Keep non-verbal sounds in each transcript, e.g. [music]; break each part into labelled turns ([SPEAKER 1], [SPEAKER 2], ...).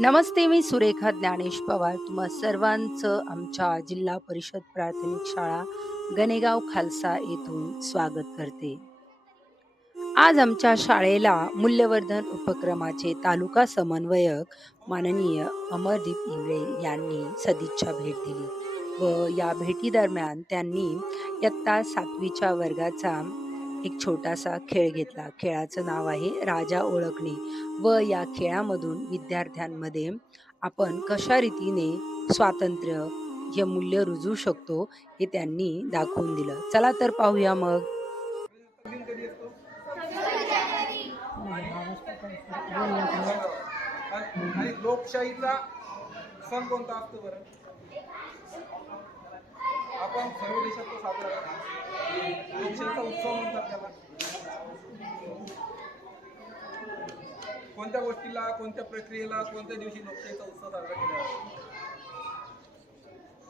[SPEAKER 1] नमस्ते मी सुरेखा ज्ञानेश पवार. तुम्हा सर्वांचं आमच्या जिल्हा परिषद प्राथमिक शाळा गणेगाव खालसा येथून स्वागत करते. आज आमच्या शाळेला मूल्यवर्धन उपक्रमाचे तालुका समन्वयक माननीय अमरदीप इंगळे यांनी सदिच्छा भेट दिली व या भेटीदरम्यान त्यांनी इयत्ता सातवीच्या वर्गाचा एक छोटासा खेळ घेतला. खेळाचं नाव आहे राजा ओळखणे व या खेळामधून विद्यार्थ्यांमध्ये आपण कशा रीतीने स्वातंत्र्य हे मूल्य रुजू शकतो हे त्यांनी दाखवून दिलं. चला तर पाहूया मग.
[SPEAKER 2] लोकशाहीचा सण कोणता असतो बरं? आपण सर्व देशात तो साजरा लोकशाहीचा उत्सव म्हणतात त्याला कोणत्या गोष्टीला कोणत्या प्रक्रियेला कोणत्या दिवशी लोकशाहीचा उत्सव साजरा केला जातो?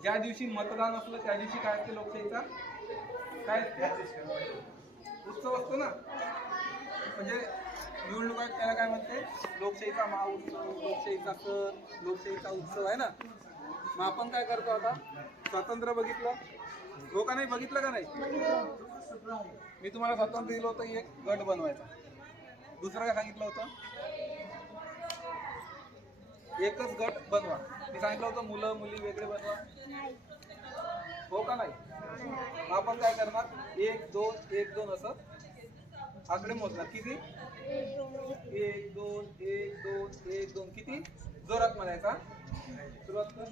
[SPEAKER 2] ज्या दिवशी मतदान असलं त्या दिवशी काय असते लोकशाहीचा? काय उत्सव असतो ना. म्हणजे निवडणुका त्याला काय म्हणते? लोकशाहीचा महाउत्सव लोकशाहीचा सण लोकशाहीचा उत्सव आहे ना. मग आपण काय करतो आता? स्वातंत्र्य बघितलं? हो का नाही? बघितलं का नाही? मी तुम्हाला स्वातंत्र्य दिलं होतं एक गट बनवायचा. दुसरं काय सांगितलं होतं? एकच गट बनवा. मी सांगितलं होतं मुलं मुली वेगळे बनवा. हो का नाही? आपण काय करणार? एक दोन एक दोन असं आकडे मोजणार. किती? एक दोन एक दोन एक दोन. किती? जोरात म्हणायचा. सुरुवात कर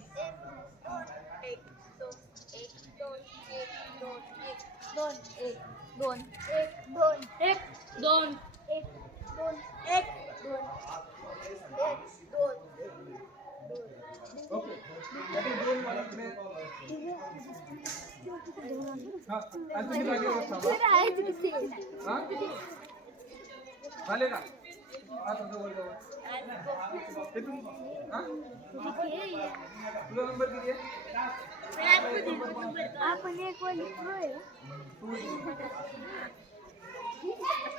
[SPEAKER 3] एक दोन एक दोन एक दोन एक दोन एक दोन एक दोन एक दोन एक दोन एक दोन एक दोन
[SPEAKER 2] ओके याचे दोन मला पुढे हा आणि तुम्ही जागेवर थांबा हा झाले का तुझा नंबर किती आहे
[SPEAKER 3] आपण एक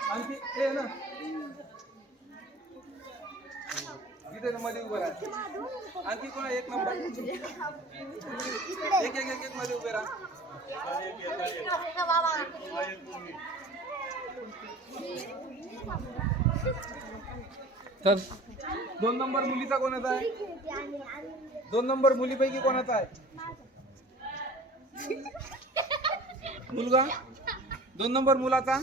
[SPEAKER 2] आणखी ते ना. इथे मध्ये उभं राहा. आणखी कोणा एक नंबर? एक एक एक एक मध्ये उभे राहा. तर दोन नंबर मुलीचा कोणाचा आहे? दोन नंबर मुलीपैकी कोणाचा आहे? मुलगा? दोन नंबर मुलाचा?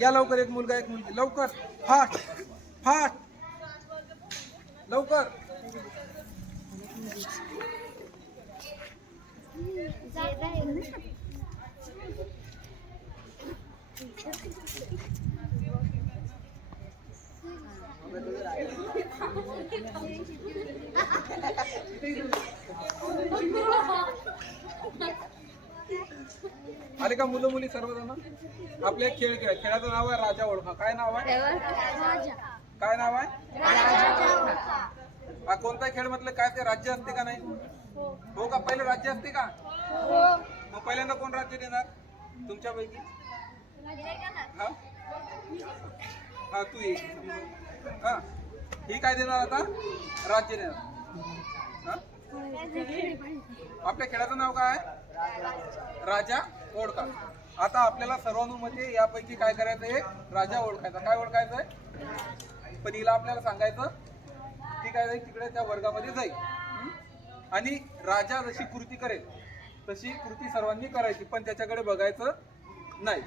[SPEAKER 2] या लवकर एक मुलगा एक मुलगी. लवकर. फाट फाट लवकर. आले का मुलं मुली सर्वजण? आपले खेळ खेळ. खेळाचं नाव आहे राजा ओळखा. काय नाव आहे? काय नाव आहे? हा कोणता खेळ म्हटलं काय ते राज्य असते का नाही? हो. का? पहिले राज्य असते का? मग पहिल्यांदा कोण राज्य देणार? तुमच्यापैकी? हा? हा तू ये. हा. ही काय देणार आता? राज्य देणार. हा? आपल्या खेळाचं नाव काय? राजा ओळखा. आता आपल्याला सर्वानुमते यापैकी काय करायचं आहे? राजा ओळखायचा. काय ओळखायचं आहे? पण हिला आपल्याला सांगायचं ती काय जाईल? तिकडे त्या वर्गामध्ये जाईल. आणि राजा जशी कृती करेल तशी कृती सर्वांनी करायची पण त्याच्याकडे बघायचं नाही.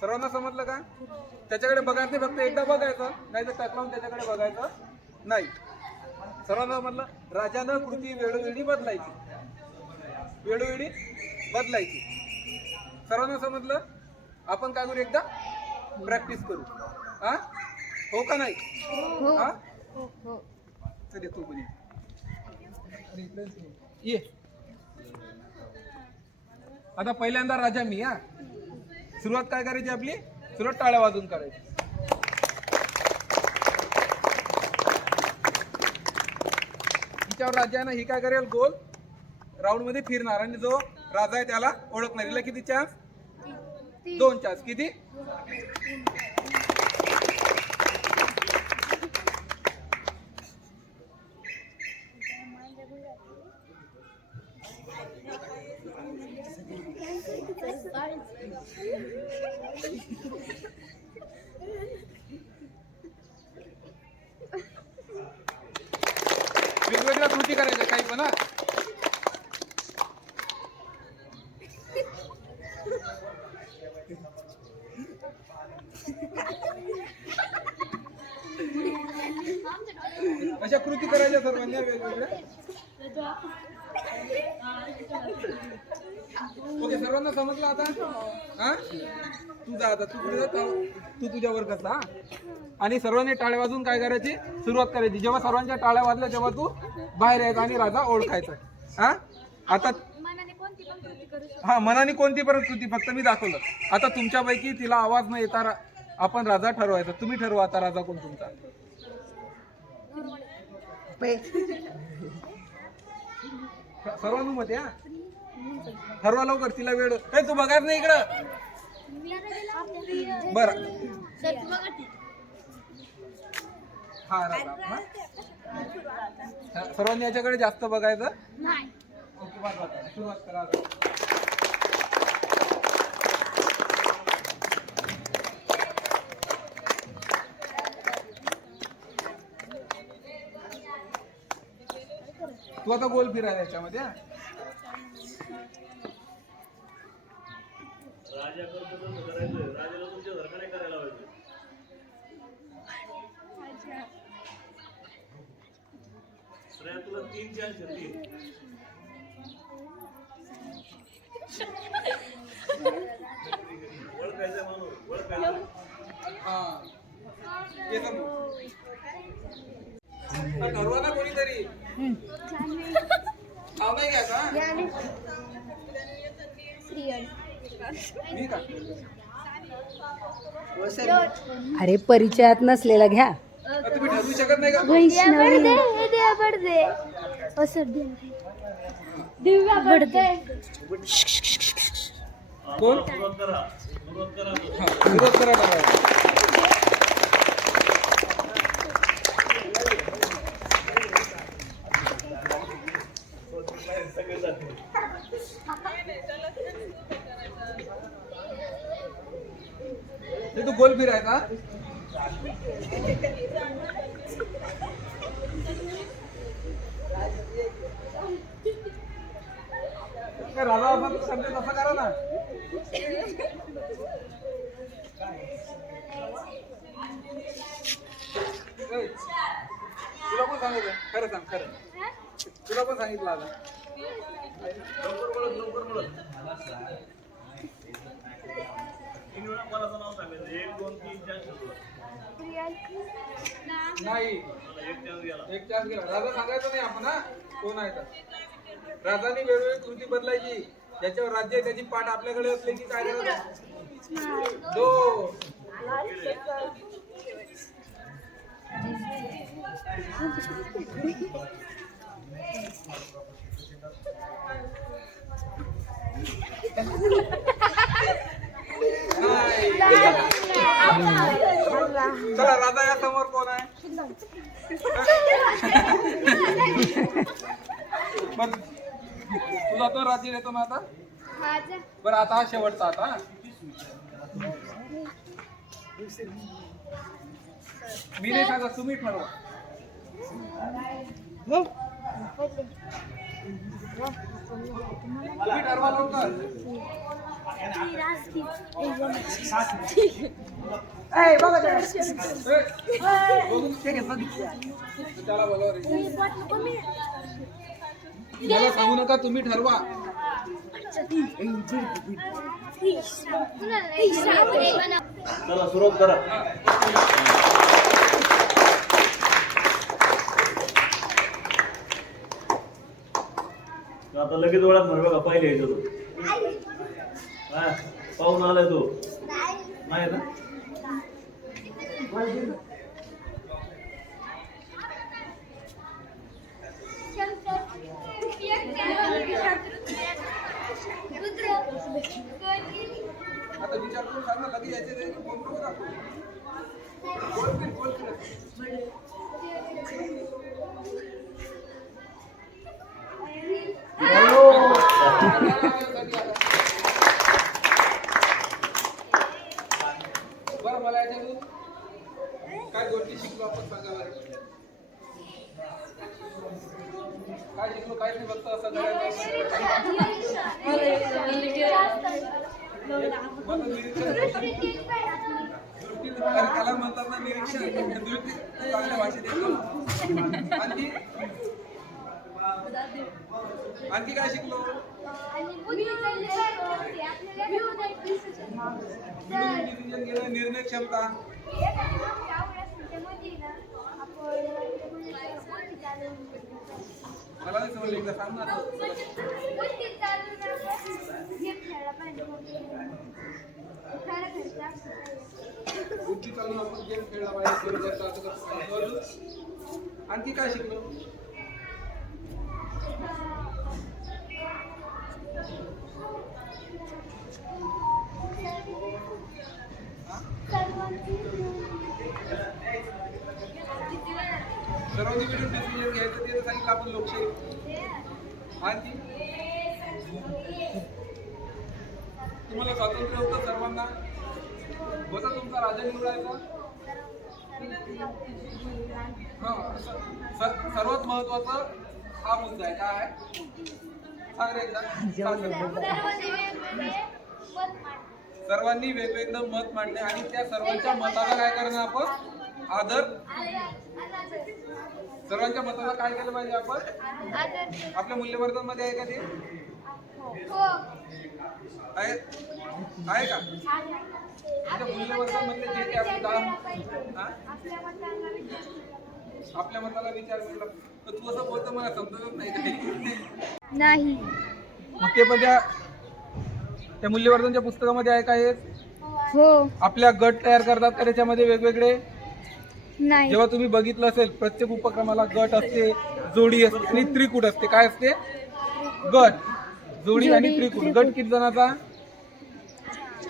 [SPEAKER 2] सर्वांना समजलं का? त्याच्याकडे बघायचं फक्त एकदा बघायचं नाही तर टक लावून त्याच्याकडे बघायचं नाही. सर्वांना म्हटलं राजानं कृती वेळोवेळी बदलायची. वेळोवेळी बदलायची. सर्वांना समजलं? आपण काय करू एकदा? प्रॅक्टिस करू. हा? हो का नाही? हा. चल तू पण ये. ये. आता पहिल्यांदा राजा मी हा? सुरुवात काय करायची आपली? सुरुवात टाळ्या वाजून करायची. हिच्यावर राज्यानं ही काय करेल? गोल राऊंडमध्ये फिरणार आणि जो राजा आहे त्याला ओळखणार. हिला किती चान्स दोन चान्स किती? वेगवेगळ्या कृती करायच्या काही पण अशा कृती करायच्या सर्वांनी वेगवेगळ्या. ओके सर्वांना समजलं आता? हा? तू जा आता तू पुढे तू तुझ्या वर्गातला हा? आणि सर्वांनी टाळ्या वाजून काय करायची? सुरुवात करायची. जेव्हा सर्वांच्या टाळ्या वाजल्या तेव्हा तू बाहेर यायचा आणि राजा ओळखायचा. हा? आता
[SPEAKER 3] पण
[SPEAKER 2] हा मनाने कोणती परत कृती फक्त मी दाखवलं. आता तुमच्यापैकी तिला आवाज न येता आपण राजा ठरवायचा. तुम्ही ठरवा आता राजा कोण तुमचा. सर्वानुमते हा? ठरवा लवकर तिला वेळ. ए तू बघायच नाही इकडं. बर. हा सर्वांनी याच्याकडे जास्त बघायचं?
[SPEAKER 3] नाही.
[SPEAKER 2] ओके. सुरुवात करा तू आता गोल फिरायला याच्यामध्ये हा? हा ये समोर. हा, ठरवा ना कोणीतरी हा, ठरवू का
[SPEAKER 3] दिव्या बडदे ओ सर दिव्या बडदे
[SPEAKER 2] आहे का? राधा बाबा बघा. असा तसं करा ना. तुला पण सांगितलं? खरं सांग खरं. तुला पण सांगितलं आता? नाही. एक चान्स गेला. राजा सांगायचं नाही आपण हा? कोण आहे तर? राजाने वेगवेगळी कृती बदलायची. ज्याच्यावर राज्य आहे त्याची पाठ आपल्याकडे असले की काय दो. नाही. [laughs] चला राजा या समोर कोण आहे? बर तुला तो राज्य देतो ना आता? बरं आता हा शेवटचा आता. मी नाही सांगा तुम्ही ठरवा. तुम्ही ठरवा लवकर. ए, बघून त्याला मला सांगू नका तुम्ही ठरवा.
[SPEAKER 4] चला सुरुवात करा. आता लगेच ओळख म्हण बघा पहिले यायचं हा पाहून आलाय तू. नाही ना
[SPEAKER 2] आता विचार करून सांग ना लगेच यायचे ते फोन करू का? बोल फिर, बोल फिर. बरं मला याच्यातून? काय गोष्टी शिकलो आपण सांगा बरं काय शिकलो काय नाही फक्त असं निरीक्षण म्हणतात ना निरीक्षण. चांगल्या भाषेत येतो. आणखी? आणखी काय शिकलो? निर्णय क्षमता मला नाही समजलं एकदा सांग ना बुद्धी चालून आपण गेम खेळला पाहिजे बरोबर आणखी काय शिकलो? सर्वांनी डिसिजन घ्यायचं ते सांगितलं आपण लोकशाही. आणि तुम्हाला स्वातंत्र्य होतं सर्वांना? होता तुमचा राजा निवडायचा? स- सर्वात महत्वाचं हा मुद्दा आहे. काय आहे? सर्वांनी वेगवेगळं मत मांडणे आणि त्या सर्वांच्या मताला काय करणं आपण? आदर सर्वांच्या मताला काय केलं पाहिजे आपण? आपल्या मूल्यवर्धनमध्ये आहे का ते? आहे? का? मूल्यवर्धन मधले जे काही हा? आपल्या मताला विचार केला. तर तू असं बोलतो मला समजतच नाही.
[SPEAKER 3] नाही.
[SPEAKER 2] मग ते पण त्या त्या मूल्यवर्धनच्या पुस्तकामध्ये आहे का हे? आपल्या गट तयार करतात त्याच्यामध्ये वेगवेगळे?
[SPEAKER 3] नाही.
[SPEAKER 2] जेव्हा तुम्ही बघितलं असेल प्रत्येक उपक्रमाला गट असते जोडी असते आणि त्रिकूट असते. काय असते? गट. जोडी आणि त्रिकूट. गट किती जणाचा?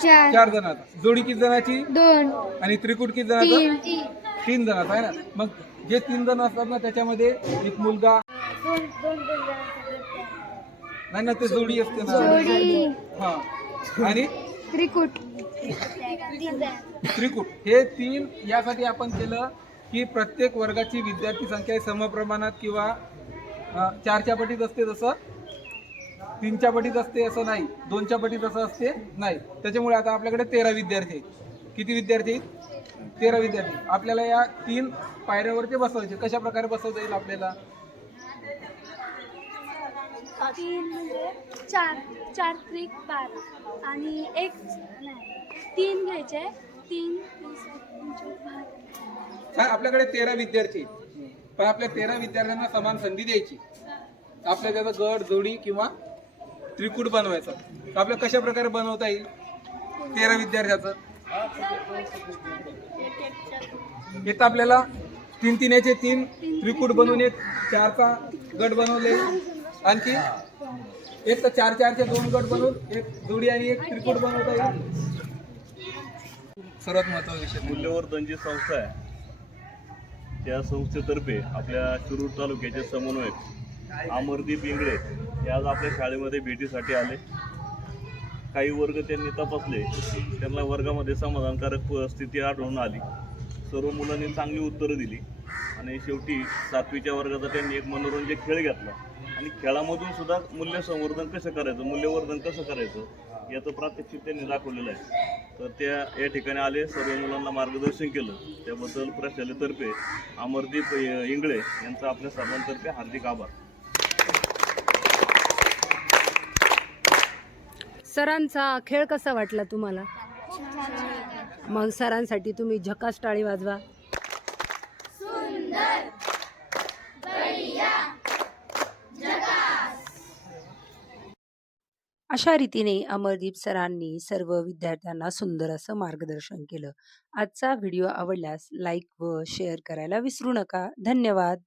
[SPEAKER 3] चार.
[SPEAKER 2] चार जणाचा. जोडी किती जणाची?
[SPEAKER 3] दोन.
[SPEAKER 2] आणि त्रिकूट किती जणाचा? तीन. जणाचा आहे ना? मग जे तीन जण असतात ना त्याच्यामध्ये एक मुलगा.
[SPEAKER 3] दोन दोन दोन
[SPEAKER 2] नाही ना ते जोडी असते ना.
[SPEAKER 3] जोडी.
[SPEAKER 2] हा. आणि?
[SPEAKER 3] त्रिकुट.
[SPEAKER 2] त्रिकूट. हे तीन यासाठी आपण केलं की प्रत्येक वर्गाची विद्यार्थी संख्या समप्रमाणात किंवा चारच्या पटीत असते जसं तीनच्या पटीत असते असं नाही दोनच्या पटीत असं असते नाही. त्याच्यामुळे आता आपल्याकडे तेरा विद्यार्थी किती विद्यार्थी आहेत? तेरा विद्यार्थी. आपल्याला या तीन पायऱ्यावरती बसवायचे. कशा प्रकारे बसवता येईल आपल्याला?
[SPEAKER 3] तीन म्हणजे चार चार त्रिक बारा. आणि एक नाही. तीन घ्यायचे. तीन वीस, पंचवीस,
[SPEAKER 2] काय आपल्याकडे तेरा विद्यार्थी. आहेत. पण आपल्या तेरा विद्यार्थ्यांना समान संधी द्यायची. आपल्या त्याचा गट जोडी किंवा त्रिकूट बनवायचं. तर आपल्या कशा प्रकारे बनवता येईल? तेरा विद्यार्थ्याचं. इथं आपल्याला तीन तीन याचे तीन त्रिकूट बनवून एक चारचा गट बनवले. आणखी एक तर चार चारचे दोन गट बनवून एक जोडी आणि एक त्रिकूट बनवता येईल. सर्वात महत्त्वाचा विषय म्हणजे-
[SPEAKER 4] मूल्यवर्धन जी संस्था आहे त्या संस्थेतर्फे आपल्या शिरूर तालुक्याचे समन्वयक अमरदीप इंगळे हे आज आपल्या शाळेमध्ये भेटीसाठी आले. काही वर्ग त्यांनी तपासले त्यांना वर्गामध्ये समाधानकारक स्थिती आढळून आली. सर्व मुलांनी चांगली उत्तरं दिली आणि शेवटी सातवीच्या वर्गाचा त्यांनी एक मनोरंजक खेळ घेतला. आणि खेळामधून सुद्धा मूल्यसंवर्धन कसं करायचं मूल्यवर्धन कसं करायचं याचं प्रात्यक्षिक त्यांनी दाखवलेलं आहे. तर त्या या ठिकाणी आले सर्व मुलांना मार्गदर्शन केलं. त्याबद्दल प्रशालेतर्फे अमरदीप इंगळे यांचा आपल्या सर्वांतर्फे हार्दिक आभार.
[SPEAKER 1] सरांचा खेळ कसा वाटला तुम्हाला? मग सरांसाठी तुम्ही झकास टाळी वाजवा. अशा रीतीने अमरदीप सरांनी सर्व विद्यार्थ्यांना सुंदर असं मार्गदर्शन केलं. आजचा व्हिडिओ आवडल्यास लाईक व शेअर करायला विसरू नका. धन्यवाद.